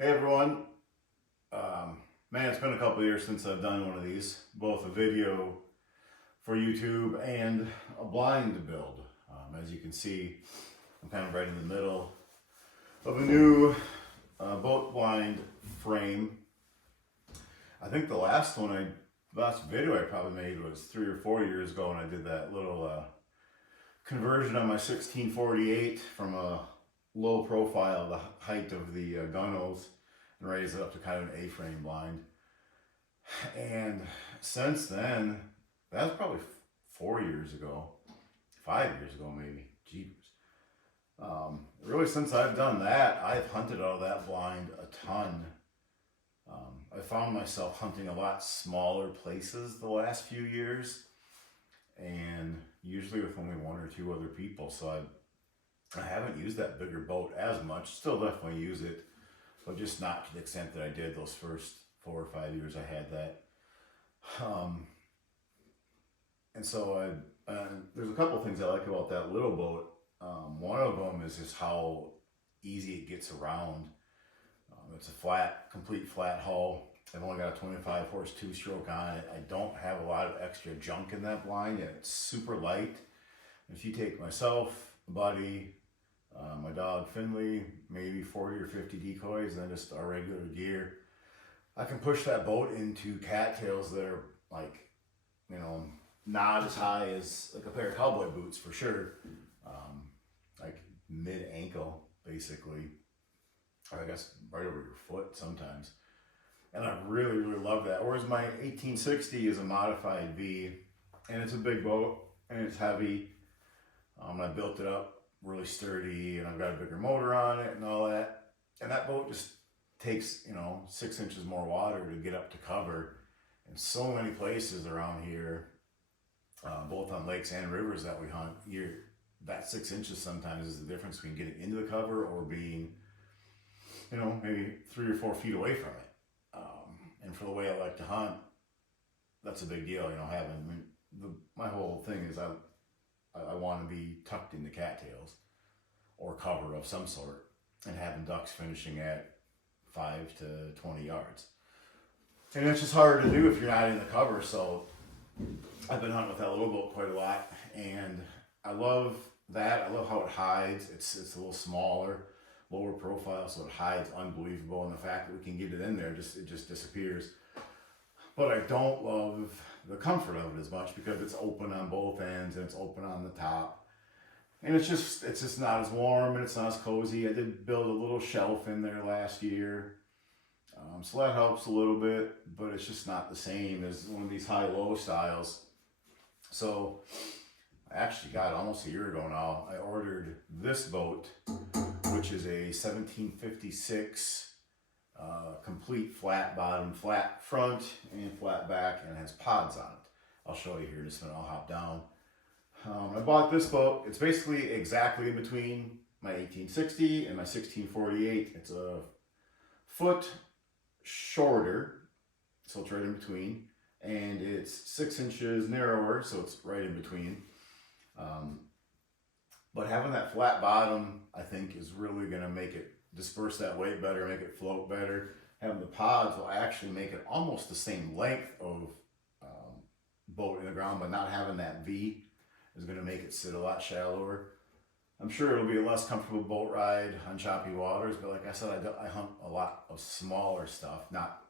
Hey everyone. Man, it's been a couple of years since I've done one of these, both a video for YouTube and a blind build. As you can see, I'm kind of right in the middle of a new boat blind frame. I think the last video I probably made was 3 or 4 years ago when I did that little conversion on my 1648 from a low profile, the height of the gunnels, and raise it up to kind of an A-frame blind. And since then, that was probably 4 years ago, 5 years ago maybe. Jeepers. Really, since I've done that, I've hunted out of that blind a ton. I found myself hunting a lot smaller places the last few years, and usually with only one or two other people. So I haven't used that bigger boat as much. Still definitely use it, but just not to the extent that I did those first 4 or 5 years I had that. And so there's a couple things I like about that little boat. One of them is just how easy it gets around. It's a complete flat hull. I've only got a 25 horse two-stroke on it. I don't have a lot of extra junk in that blind, and it's super light. If you take myself, Buddy, my dog Finley, maybe 40 or 50 decoys, and then just our regular gear, I can push that boat into cattails that are like, not as high as like a pair of cowboy boots for sure. Like mid-ankle, basically. Or I guess right over your foot sometimes. And I really, really love that. Whereas my 1860 is a modified V, and it's a big boat, and it's heavy. I built it up really sturdy, and I've got a bigger motor on it and all that. And that boat just takes, 6 inches more water to get up to cover. In so many places around here, both on lakes and rivers that we hunt, that 6 inches sometimes is the difference between getting into the cover or being, maybe 3 or 4 feet away from it. And for the way I like to hunt, that's a big deal. My whole thing is I want to be tucked into cattails or cover of some sort, and having ducks finishing at 5 to 20 yards. And it's just harder to do if you're not in the cover. So I've been hunting with that little boat quite a lot, and I love that. I love how it hides. It's a little smaller, lower profile, so it hides unbelievable. And the fact that we can get it in there, it just disappears. But I don't love the comfort of it as much because it's open on both ends and it's open on the top. And it's just not as warm and it's not as cozy. I did build a little shelf in there last year. So that helps a little bit, but it's just not the same as one of these high-low styles. So I actually got almost a year ago now, I ordered this boat, which is a 1756 complete flat bottom, flat front, and flat back, and it has pods on it. I'll show you here in just a minute. I'll hop down. I bought this boat. It's basically exactly in between my 1860 and my 1648. It's a foot shorter, so it's right in between, and it's 6 inches narrower, so it's right in between. But having that flat bottom, I think, is really going to make it disperse that weight better, make it float better. Having the pods will actually make it almost the same length of boat in the ground, but not having that V is going to make it sit a lot shallower. I'm sure it'll be a less comfortable boat ride on choppy waters, but like I said, I hunt a lot of smaller stuff, not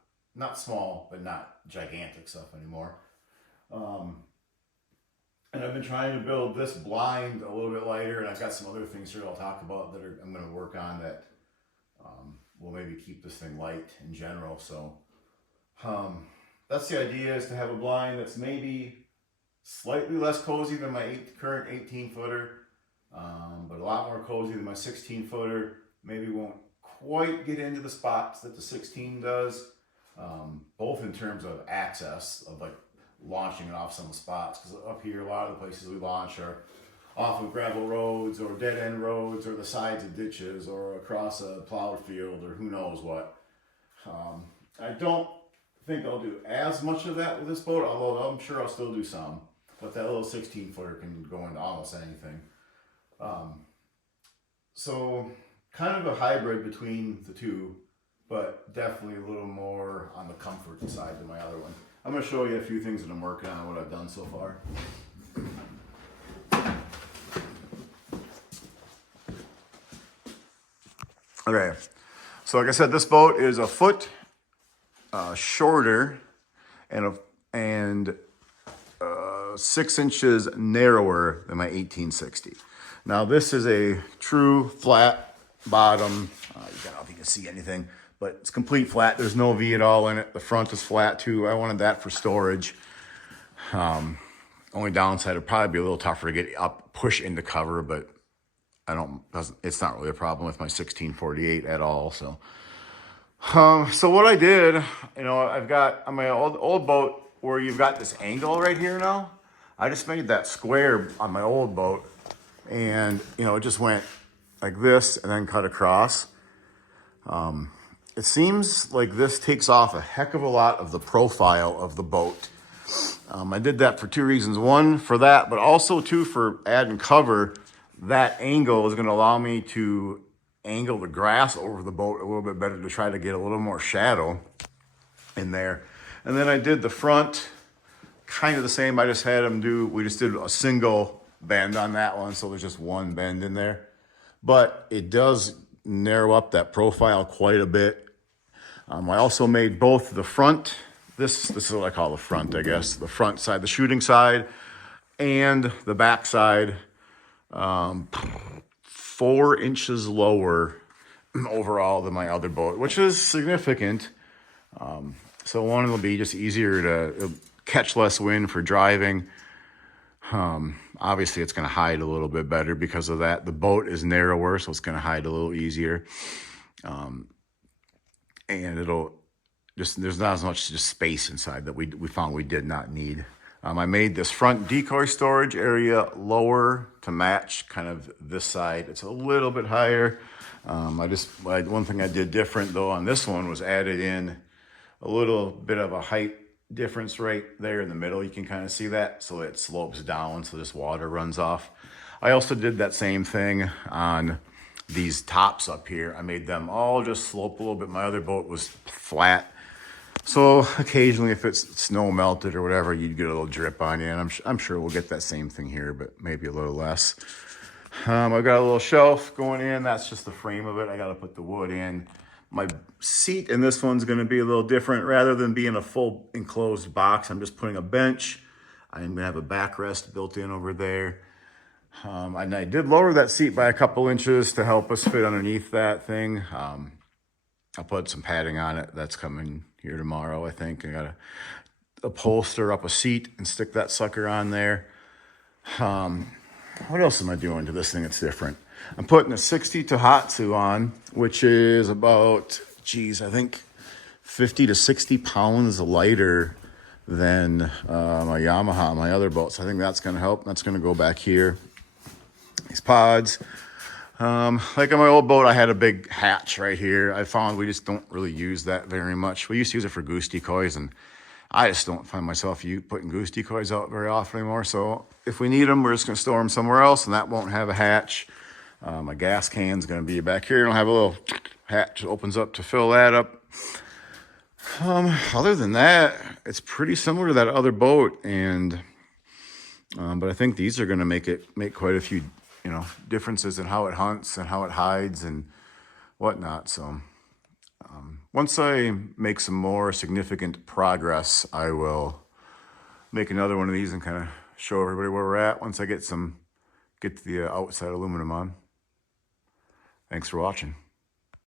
small, but not gigantic stuff anymore. And I've been trying to build this blind a little bit lighter, and I've got some other things here I'll talk about that I'm going to work on that will maybe keep this thing light in general. So that's the idea, is to have a blind that's maybe slightly less cozy than my current 18-footer, but a lot more cozy than my 16-footer. Maybe won't quite get into the spots that the 16 does, both in terms of access, of like launching it off some spots, because up here a lot of the places we launch are off of gravel roads or dead end roads or the sides of ditches or across a plowed field or who knows what. I don't think I'll do as much of that with this boat, although I'm sure I'll still do some, but that little 16-footer can go into almost anything. So kind of a hybrid between the two. but definitely a little more on the comfort side than my other one. I'm going to show you a few things that I'm working on, what I've done so far. Okay, so like I said, this boat is a foot shorter and 6 inches narrower than my 1860. Now this is a true flat bottom. I don't know if you can see anything, but it's complete flat. There's no V at all in it. The front is flat too. I wanted that for storage. Only downside would probably be a little tougher to get up, push into cover, but it's not really a problem with my 1648 at all. So what I did, I've got on my old boat where you've got this angle right here now. I just made that square on my old boat, and it just went like this and then cut across. It seems like this takes off a heck of a lot of the profile of the boat. I did that for two reasons. One, for that, but also two, for adding cover. That angle is going to allow me to angle the grass over the boat a little bit better to try to get a little more shadow in there. And then I did the front kind of the same. We just did a single bend on that one, so there's just one bend in there. But it does narrow up that profile quite a bit. I also made both the front, this is what I call the front, I guess, the front side, the shooting side, and the back side, 4 inches lower overall than my other boat, which is significant. So one, it'll be just easier to catch less wind for driving. Obviously it's going to hide a little bit better because of that. The boat is narrower, so it's going to hide a little easier. And there's not as much just space inside that we found we did not need. I made this front decoy storage area lower to match kind of this side. It's a little bit higher. One thing I did different though on this one was added in a little bit of a height difference right there in the middle. You can kind of see that, so it slopes down so this water runs off. I also did that same thing on these tops up here. I made them all just slope a little bit. My other boat was flat, so occasionally if it's snow melted or whatever, you'd get a little drip on you, and I'm sure we'll get that same thing here, but maybe a little less. I've got a little shelf going in. That's just the frame of it. I got to put the wood in. My seat in this one's going to be a little different. Rather than being a full enclosed box, I'm just putting a bench. I'm going to have a backrest built in over there. And I did lower that seat by a couple inches to help us fit underneath that thing. I'll put some padding on it. That's coming here tomorrow, I think. I got to upholster up a seat and stick that sucker on there. What else am I doing to this thing that's different? I'm putting a 60 Tohatsu on, which is about, I think 50 to 60 pounds lighter than my Yamaha, my other boat. So I think that's going to help. That's going to go back here. These pods. Like on my old boat, I had a big hatch right here. I found we just don't really use that very much. We used to use it for goose decoys, and I just don't find myself putting goose decoys out very often anymore. So if we need them, we're just going to store them somewhere else, and that won't have a hatch. My gas can's going to be back here. It'll have a little hatch that opens up to fill that up. Other than that, it's pretty similar to that other boat, and but I think these are going to make quite a few differences in how it hunts and how it hides and whatnot. So once I make some more significant progress, I will make another one of these and kind of show everybody where we're at once I get the outside aluminum on. Thanks for watching.